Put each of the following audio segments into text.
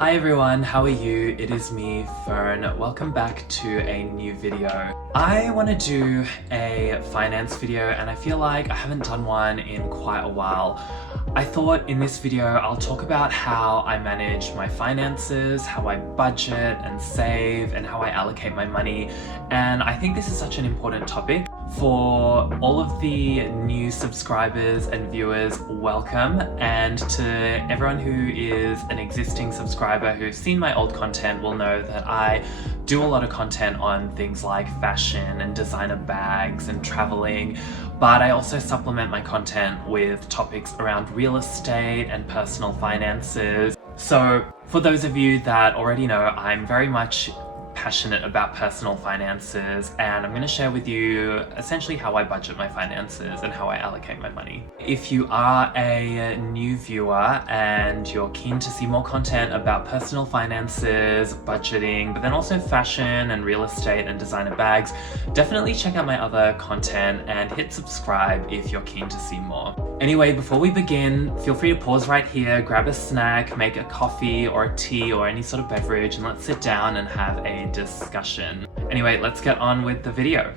Hi everyone, how are you? It is me, Fern. Welcome back to a new video. I want to do a finance video and I feel like I haven't done one in quite a while. I thought in this video I'll talk about how I manage my finances, how I budget and save, and how I allocate my money. And I think this is such an important topic. For all of the new subscribers and viewers, welcome, and to everyone who is an existing subscriber who's seen my old content will know that I do a lot of content on things like fashion and designer bags and traveling, but I also supplement my content with topics around real estate and personal finances. So for those of you that already know, I'm very much passionate about personal finances, and I'm going to share with you essentially how I budget my finances and how I allocate my money. If you are a new viewer and you're keen to see more content about personal finances, budgeting, but then also fashion and real estate and designer bags, definitely check out my other content and hit subscribe if you're keen to see more. Anyway, before we begin, feel free to pause right here, grab a snack, make a coffee or a tea or any sort of beverage, and let's sit down and have a discussion. Anyway, let's get on with the video.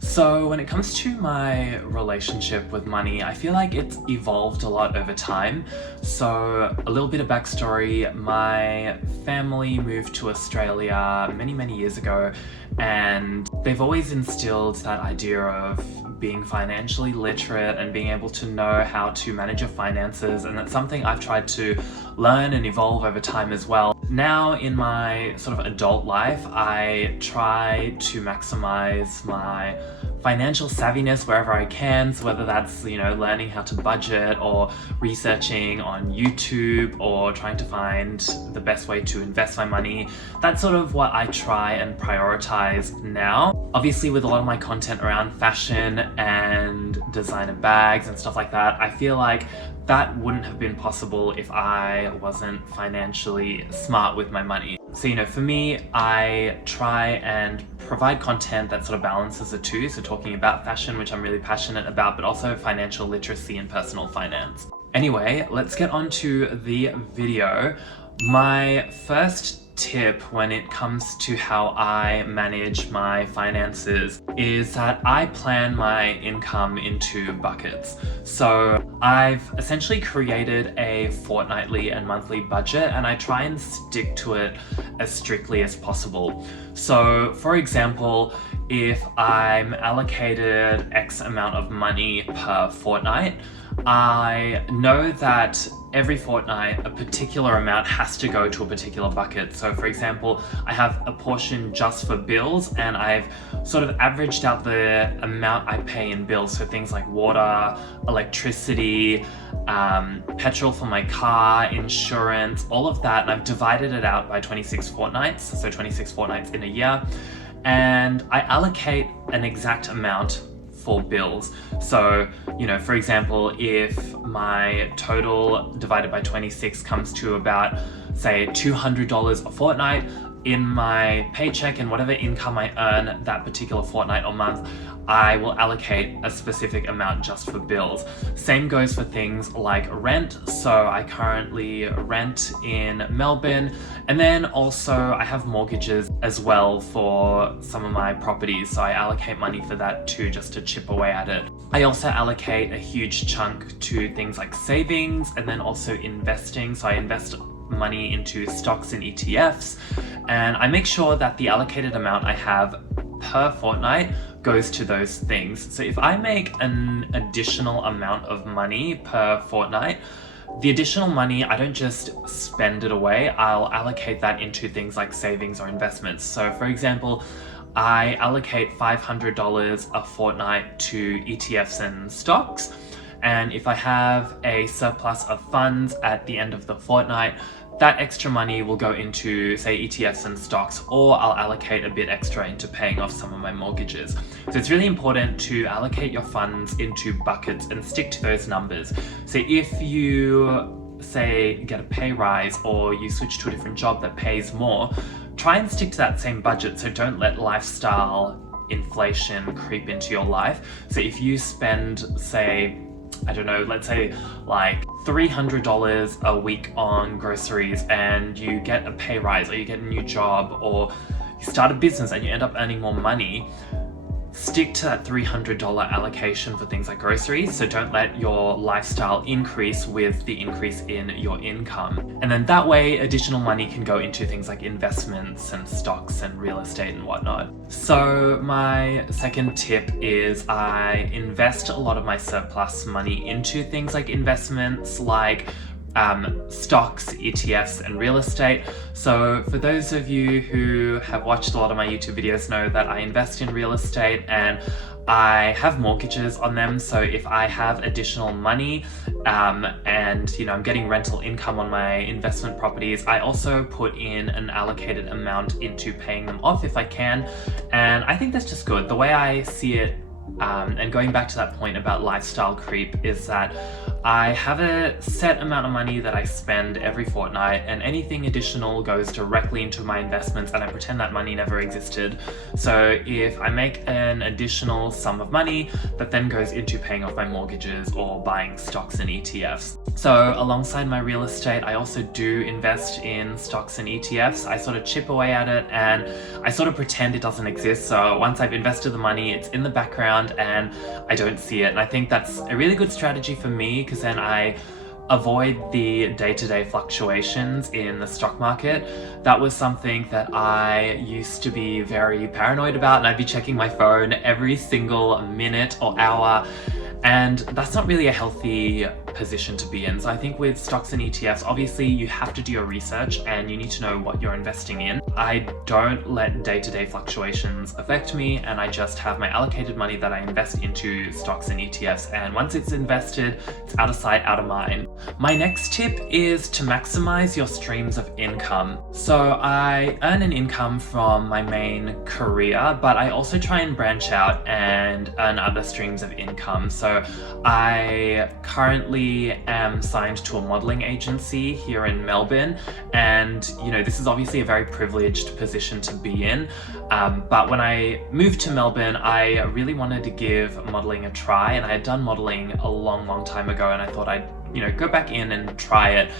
So when it comes to my relationship with money, I feel like it's evolved a lot over time. So a little bit of backstory, my family moved to Australia many years ago, and they've always instilled that idea of being financially literate and being able to know how to manage your finances, and that's something I've tried to learn and evolve over time as well. Now in my sort of adult life, I try to maximize my financial savviness wherever I can, so whether that's, learning how to budget or researching on YouTube or trying to find the best way to invest my money. That's sort of what I try and prioritize now. Obviously with a lot of my content around fashion and designer bags and stuff like that, I feel like that wouldn't have been possible if I wasn't financially smart with my money. So, for me, I try and provide content that sort of balances the two. So talking about fashion, which I'm really passionate about, but also financial literacy and personal finance. Anyway, let's get on to the video. My first tip when it comes to how I manage my finances is that I plan my income into buckets. So I've essentially created a fortnightly and monthly budget, and I try and stick to it as strictly as possible. So for example, if I'm allocated X amount of money per fortnight, I know that every fortnight a particular amount has to go to a particular bucket. So for example, I have a portion just for bills, and I've sort of averaged out the amount I pay in bills. So things like water, electricity, petrol for my car, insurance, all of that. And I've divided it out by 26 fortnights. So 26 fortnights in a year. And I allocate an exact amount for bills. So, for example, if my total divided by 26 comes to about, say, $200 a fortnight, in my paycheck and whatever income I earn that particular fortnight or month, I will allocate a specific amount just for bills. Same goes for things like rent. So I currently rent in Melbourne, and then also I have mortgages as well for some of my properties. So I allocate money for that too, just to chip away at it. I also allocate a huge chunk to things like savings and then also investing. So I invest money into stocks and ETFs, and I make sure that the allocated amount I have per fortnight goes to those things. So if I make an additional amount of money per fortnight, the additional money, I don't just spend it away, I'll allocate that into things like savings or investments. So for example, I allocate $500 a fortnight to ETFs and stocks. And if I have a surplus of funds at the end of the fortnight, that extra money will go into, say, ETFs and stocks, or I'll allocate a bit extra into paying off some of my mortgages. So it's really important to allocate your funds into buckets and stick to those numbers. So if you, say, get a pay rise or you switch to a different job that pays more, try and stick to that same budget, so don't let lifestyle inflation creep into your life. So if you spend, say, I don't know, let's say like $300 a week on groceries, and you get a pay rise, or you get a new job, or you start a business and you end up earning more money, stick to that $300 allocation for things like groceries. So don't let your lifestyle increase with the increase in your income. And then that way, additional money can go into things like investments and stocks and real estate and whatnot. So my second tip is I invest a lot of my surplus money into things like investments, like stocks, ETFs, and real estate. So for those of you who have watched a lot of my YouTube videos know that I invest in real estate and I have mortgages on them. So if I have additional money and I'm getting rental income on my investment properties, I also put in an allocated amount into paying them off if I can. And I think that's just good. The way I see it, and going back to that point about lifestyle creep, is that I have a set amount of money that I spend every fortnight, and anything additional goes directly into my investments, and I pretend that money never existed. So if I make an additional sum of money, that then goes into paying off my mortgages or buying stocks and ETFs. So alongside my real estate, I also do invest in stocks and ETFs. I sort of chip away at it and I sort of pretend it doesn't exist. So once I've invested the money, it's in the background and I don't see it. And I think that's a really good strategy for me, because then I avoid the day-to-day fluctuations in the stock market. That was something that I used to be very paranoid about, and I'd be checking my phone every single minute or hour, and that's not really a healthy position to be in. So I think with stocks and ETFs, obviously you have to do your research and you need to know what you're investing in. I don't let day-to-day fluctuations affect me, and I just have my allocated money that I invest into stocks and ETFs, and once it's invested, it's out of sight, out of mind. My next tip is to maximize your streams of income. So I earn an income from my main career, but I also try and branch out and earn other streams of income. So I currently am signed to a modeling agency here in Melbourne, and this is obviously a very privileged position to be in, but when I moved to Melbourne, I really wanted to give modeling a try, and I had done modeling a long time ago, and I thought I'd go back in and try it.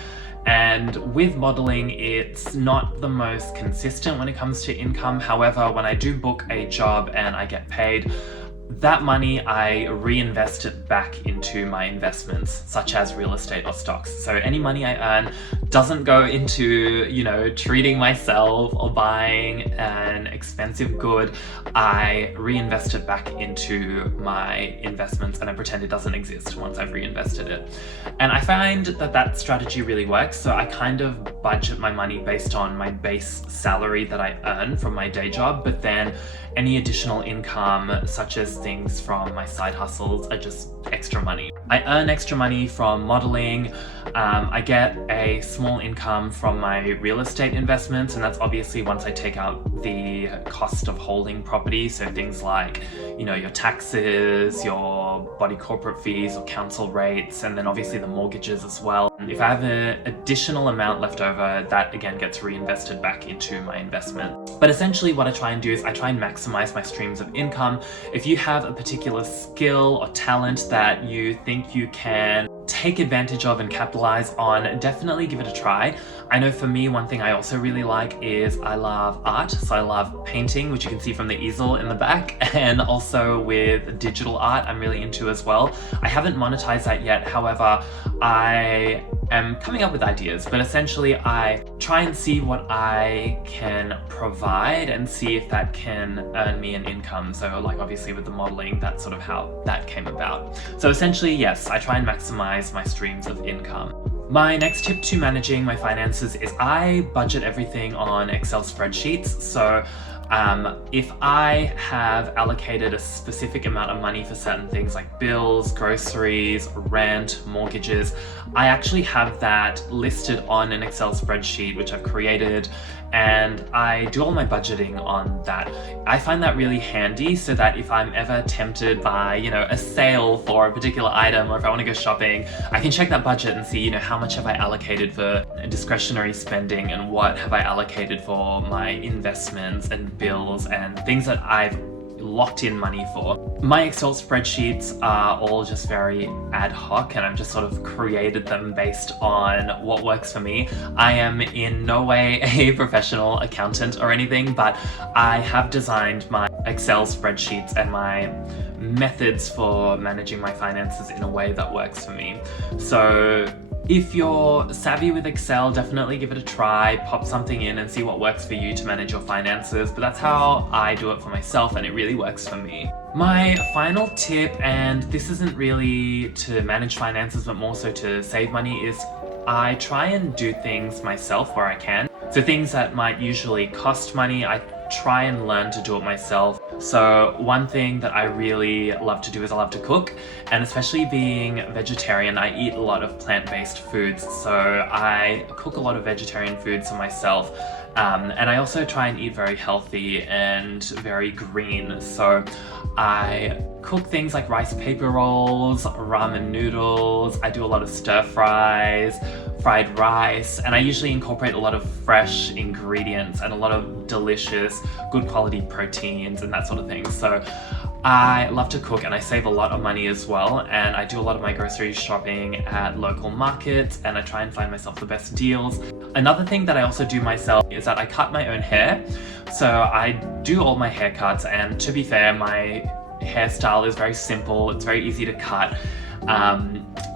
And with modeling, it's not the most consistent when it comes to income. However, when I do book a job and I get paid, that money I reinvest it back into my investments, such as real estate or stocks. So any money I earn doesn't go into, treating myself or buying an expensive good. I reinvest it back into my investments, and I pretend it doesn't exist once I've reinvested it. And I find that strategy really works. So I kind of budget my money based on my base salary that I earn from my day job, but then any additional income, such as things from my side hustles, are just extra money. I earn extra money from modeling. I get a small income from my real estate investments, and that's obviously once I take out the cost of holding property. So things like, your taxes, your body corporate fees or council rates, and then obviously the mortgages as well. If I have an additional amount left over, that again gets reinvested back into my investment. But essentially what I try and do is I try and maximize my streams of income. If you have a particular skill or talent that you think you can take advantage of and capitalize on, definitely give it a try. I know for me, one thing I also really like is I love art. So I love painting, which you can see from the easel in the back, and also with digital art I'm really into as well. I haven't monetized that yet. However, I am coming up with ideas, but essentially I try and see what I can provide and see if that can earn me an income. So like obviously with the modeling, that's sort of how that came about. So essentially, yes, I try and maximize my streams of income. My next tip to managing my finances is I budget everything on Excel spreadsheets. So if I have allocated a specific amount of money for certain things like bills, groceries, rent, mortgages, I actually have that listed on an Excel spreadsheet, which I've created, and I do all my budgeting on that. I find that really handy so that if I'm ever tempted by, a sale for a particular item, or if I want to go shopping, I can check that budget and see, how much have I allocated for discretionary spending and what have I allocated for my investments and bills and things that I've locked in money for. My Excel spreadsheets are all just very ad hoc, and I've just sort of created them based on what works for me. I am in no way a professional accountant or anything, but I have designed my Excel spreadsheets and my methods for managing my finances in a way that works for me. So if you're savvy with Excel, definitely give it a try, pop something in and see what works for you to manage your finances, but that's how I do it for myself and it really works for me. My final tip, and this isn't really to manage finances but more so to save money, is I try and do things myself where I can. So things that might usually cost money, I try and learn to do it myself. So one thing that I really love to do is I love to cook, and especially being vegetarian, I eat a lot of plant-based foods, so I cook a lot of vegetarian foods for myself. And I also try and eat very healthy and very green. So I cook things like rice paper rolls, ramen noodles, I do a lot of stir fries, fried rice, and I usually incorporate a lot of fresh ingredients and a lot of delicious, good quality proteins and that sort of thing. So I love to cook and I save a lot of money as well, and I do a lot of my grocery shopping at local markets and I try and find myself the best deals. Another thing that I also do myself is that I cut my own hair. So I do all my haircuts, and to be fair, my hairstyle is very simple, it's very easy to cut.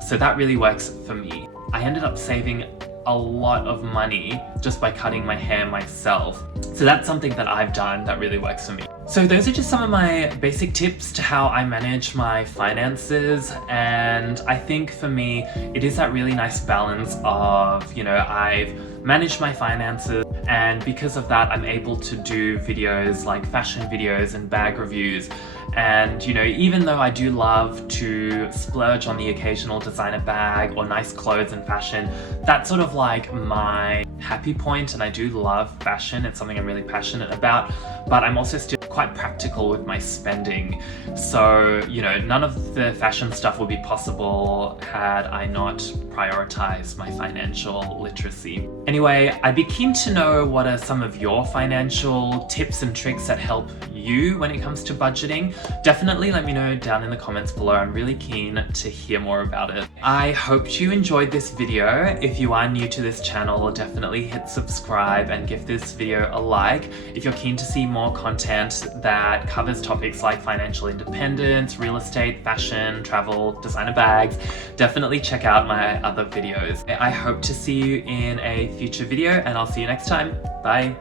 So that really works for me. I ended up saving a lot of money just by cutting my hair myself. So that's something that I've done that really works for me. So those are just some of my basic tips to how I manage my finances, and I think for me it is that really nice balance of, I've managed my finances, and because of that I'm able to do videos like fashion videos and bag reviews. And even though I do love to splurge on the occasional designer bag or nice clothes and fashion, that's sort of like my happy point, and I do love fashion, it's something I'm really passionate about, but I'm also still quite practical with my spending. So, none of the fashion stuff would be possible had I not prioritized my financial literacy. Anyway, I'd be keen to know what are some of your financial tips and tricks that help you when it comes to budgeting. Definitely let me know down in the comments below. I'm really keen to hear more about it. I hope you enjoyed this video. If you are new to this channel, definitely hit subscribe and give this video a like. If you're keen to see more content that covers topics like financial independence, real estate, fashion, travel, designer bags, definitely check out my other videos. I hope to see you in a future video, and I'll see you next time. Bye.